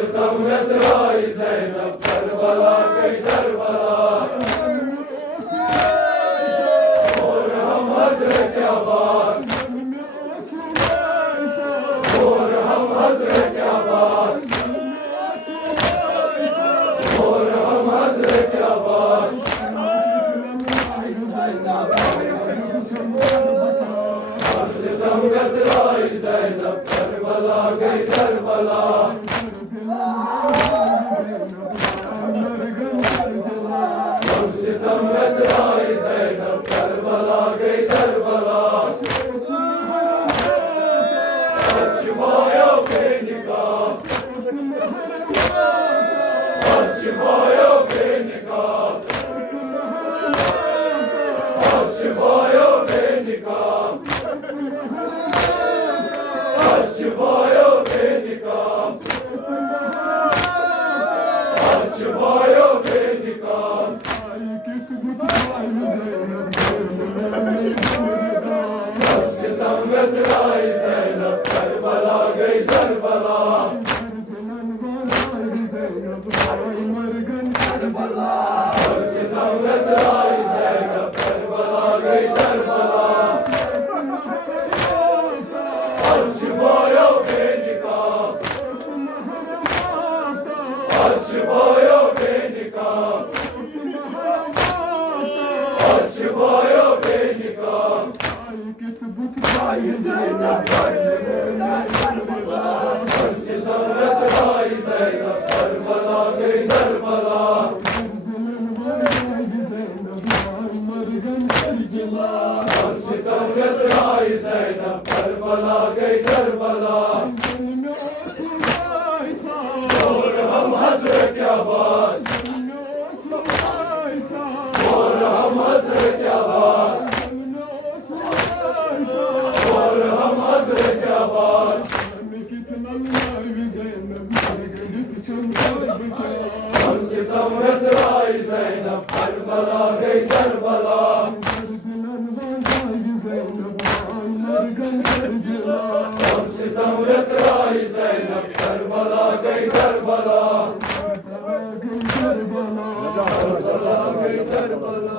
सितम गदराई ज़ैनब करबला गई करबला और हम हज़रत अब्बास और हम हज़रत अब्बास और हम हज़रत अब्बास सितम गदराई ज़ैनब करबला गई करबला सितम गदराई ज़ैनब करबला गई करबला अर्शबायो बेनिकाब अर्शबायो बेनिकाब अर्शबायो बेनिकाब अर्शबायो बेनिकाब अर्शबायो बेनिकाब सितम गदराई ज़ैनब करबला गई करबला सितम गदराई ज़ैनब करबला गई करबला अर्शबायो बेनिकाब अर्शबायो बेनिकाब अर्शबायो बेनिकाब सितम गदराई ज़ैनब करबला गई करबला सितम गदराई ज़ैनब करबला गई करबला और हम हज़रत अब्बास और हम हज़रत अब्बास और हम हज़रत अब्बास सितम गदराई ज़ैनब करबला गई करबला सितम गदराई ज़ैनब करबला गई करबला करबला गई करबला